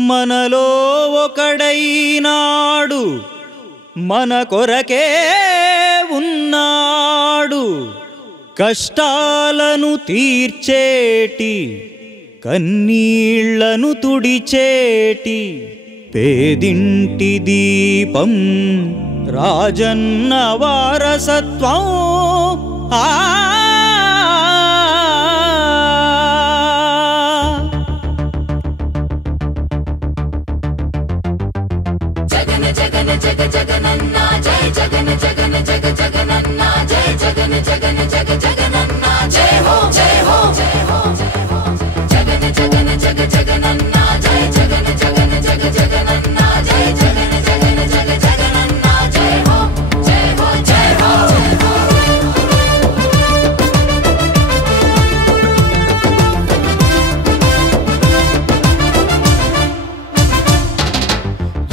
మనలో ఒకడైనాడు మన కొరకే ఉన్నాడు కష్టాలను తీర్చేటి కన్నీళ్లను తుడిచేటి పేదింటి దీపం రాజన్న వారసత్వం జగ జగనన్న జై జగన జగన జగ జగనన్న జై జగన జగన జగ జగనన్న జై హో జై హో జై హో జగన జగన జగ జగనన్న జై జగన జగన జగ జగనన్న జై జగన జగన జగ జగనన్న జై హో జై హో జై హో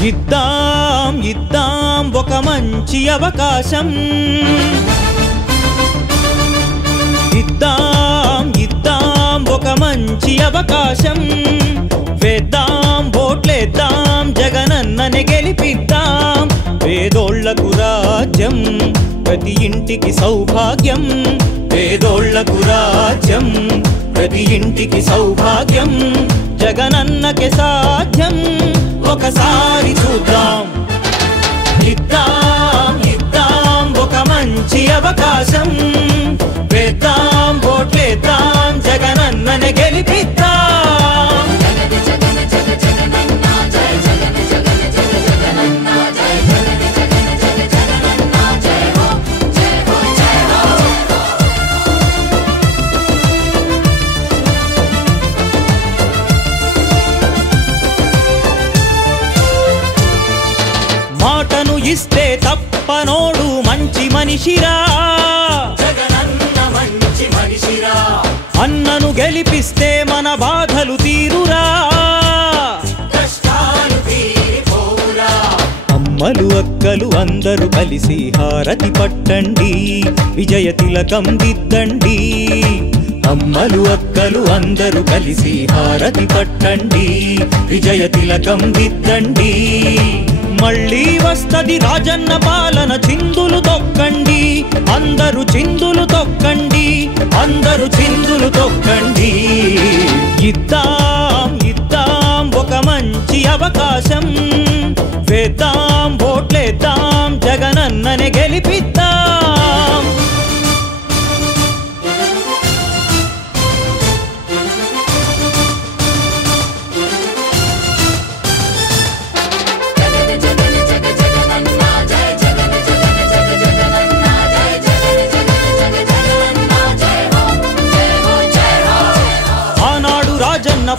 ఇద్దాం ఇద్దాం ఒక మంచి అవకాశం ఇద్దాం ఇద్దాం ఒక మంచి అవకాశం వేద్దాం ఓట్లేద్దాం జగనన్నని గెలిపిద్దాం పేదోళ్లకు రాజ్యం ప్రతి ఇంటికి సౌభాగ్యం పేదోళ్లకు రాజ్యం ప్రతి ఇంటికి సౌభాగ్యం జగనన్నకి సాధ్యం ఒకసారి చూద్దాం ఇద్దాం ఇద్దాం ఒక మంచి అవకాశం వేద్దాం ఓట్లేద్దాం జగనన్నని గెలిపిద్దాం మాటను ఇస్తే తప్పనోడు మంచి మనిషిరా జగనన్న మంచి మనిషిరా అన్నను గెలిపిస్తే మన బాధలు తీరురా కష్టాలు తీరిపోవురా అమ్మలు అక్కలు అందరూ కలిసి హారతి పట్టండి విజయ తిలకం దిద్దండి అమ్మలు అక్కలు అందరూ కలిసి హారతి పట్టండి విజయ తిలకం దిద్దండి మళ్ళీ వస్తది రాజన్న పాలన చిందులు తొక్కండి అందరూ చిందులు తొక్కండి అందరూ చిందులు తొక్కండి ఇద్దాం ఇద్దాం ఒక మంచి అవకాశం వేద్దాం ఓట్లేద్దాం జగనన్నని గెలిపిద్దాం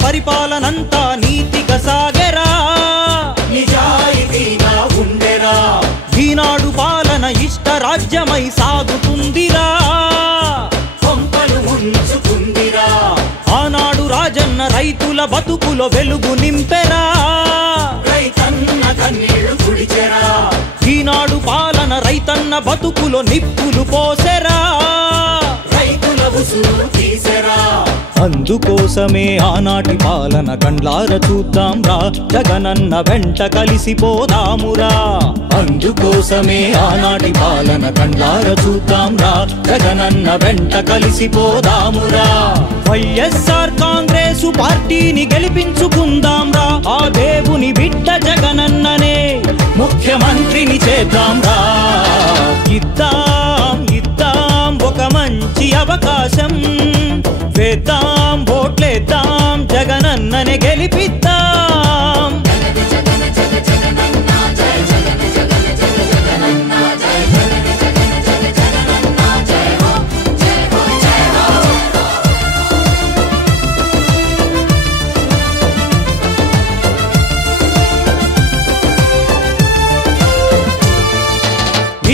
పరిపాలనంతా నీతిగా సాగెరా నిజాయితీగా ఉండెరా ఈనాడు పాలన ఇష్ట రాజ్యమై సాగుతుందిరా కొంపలు ముంచుకుందిరా ఆనాడు రాజన్న రైతుల బతుకులో వెలుగు నింపెరా రైతన్న కన్నీళ్లు తుడిచెరా ఈనాడు పాలన రైతన్న బతుకులో నిప్పులు పోసెరా రైతుల ఉసురు తీసెరా అందుకోసమే ఆనాటి పాలన కండ్లార చూద్దాం రా జగనన్న వెంట కలిసిపోదామురా అందుకోసమే ఆనాటి పాలన కండ్లార చూద్దాం రా జగనన్న వెంట కలిసిపోదామురా వైఎస్ఆర్ కాంగ్రెసు పార్టీని గెలిపించుకుందాం రా ఆ దేవుని బిడ్డ జగనన్ననే ముఖ్యమంత్రిని చేద్దాం రా ఇద్దాం ఇద్దాం ఒక మంచి అవకాశం వేద్దాం ఓట్లేద్దాం జగనన్నని గెలిపిద్దాం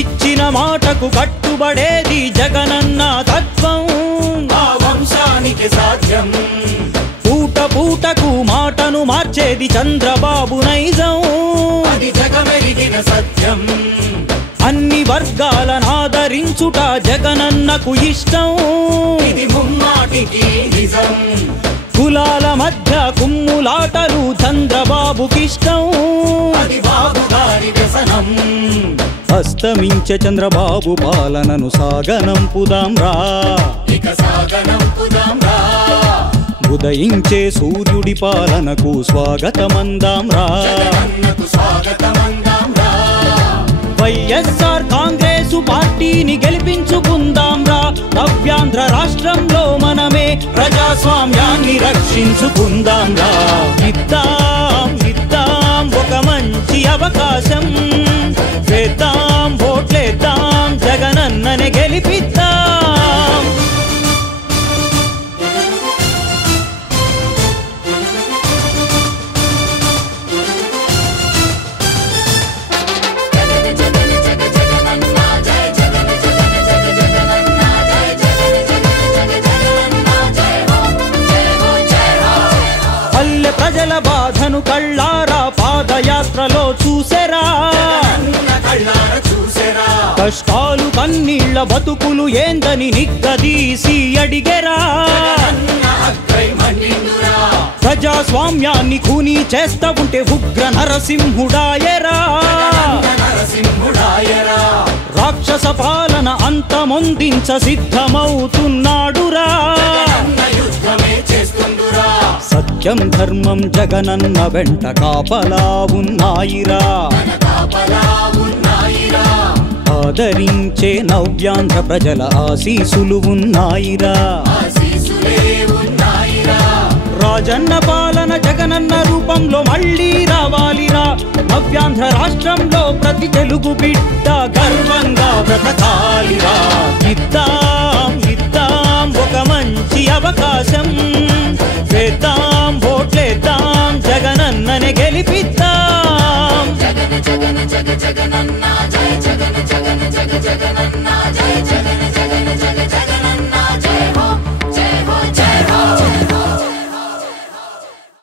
ఇచ్చిన మాటకు కట్టుబడేది జగనన్న తత్వం సాధ్యం పూట పూటకు మాటను మార్చేది చంద్రబాబు నైజం అది జగమెరిగిన సత్యం అన్ని వర్గాలను ఆదరించుట జగనన్నకు ఇష్టం ఇది ముమ్మాటికి నిజం కులాల మధ్య కుమ్ములాటలు చంద్రబాబుకిష్టం, అది బాబు గారి వ్యసనం. అస్తమించే చంద్రబాబు పాలనను సాగనంపుదాం రా, ఇక సాగనంపుదాం రా. ఉదయించే సూర్యుడి పాలనకు స్వాగతమందాం రా. జగనన్నకు స్వాగతమందాం రా. వైఎస్ఆర్ కాంగ్రెసు పార్టీని గెలిపించుకుందాం రా. నవ్యాంధ్ర రాష్ట్రంలో మనమే ప్రజాస్వామ్యాన్ని రక్షించుకుందాం రా. ఇద్దాం ఇద్దాం ఒక మంచి అవకాశం, వేద్దాం ఓట్లేద్దాం జగనన్ననే గెలిపిద్దాం. పల్లె ప్రజల బాధను కళ్ళారా పాదయాత్రలో చూసెరా, కష్టాలు కన్నీళ్ల బతుకులు ఏందని నిగ్గదీసి అడిగెరా. ప్రజాస్వామ్యాన్ని ఖూనీ చేస్తా ఉంటే ఉగ్ర నరసింహుడాయరా. రాక్షస పాలన అంతమొందించ సిద్ధమవుతున్నాడురా. సత్యం ధర్మం జగనన్న వెంట కాపలా ఉన్నాయిరా. ఆదరించే నవ్యాంధ్ర ప్రజల ఆశీసులు ఉన్నాయిరా. రాజన్న పాలన జగనన్న రూపంలో మళ్ళీ రావాలిరా. నవ్యాంధ్ర రాష్ట్రంలో ప్రతి తెలుగు బిడ్డ గర్వంగా బ్రతకాలిరా. ఇద్దాం ఇద్దాం ఒక మంచి అవకాశం.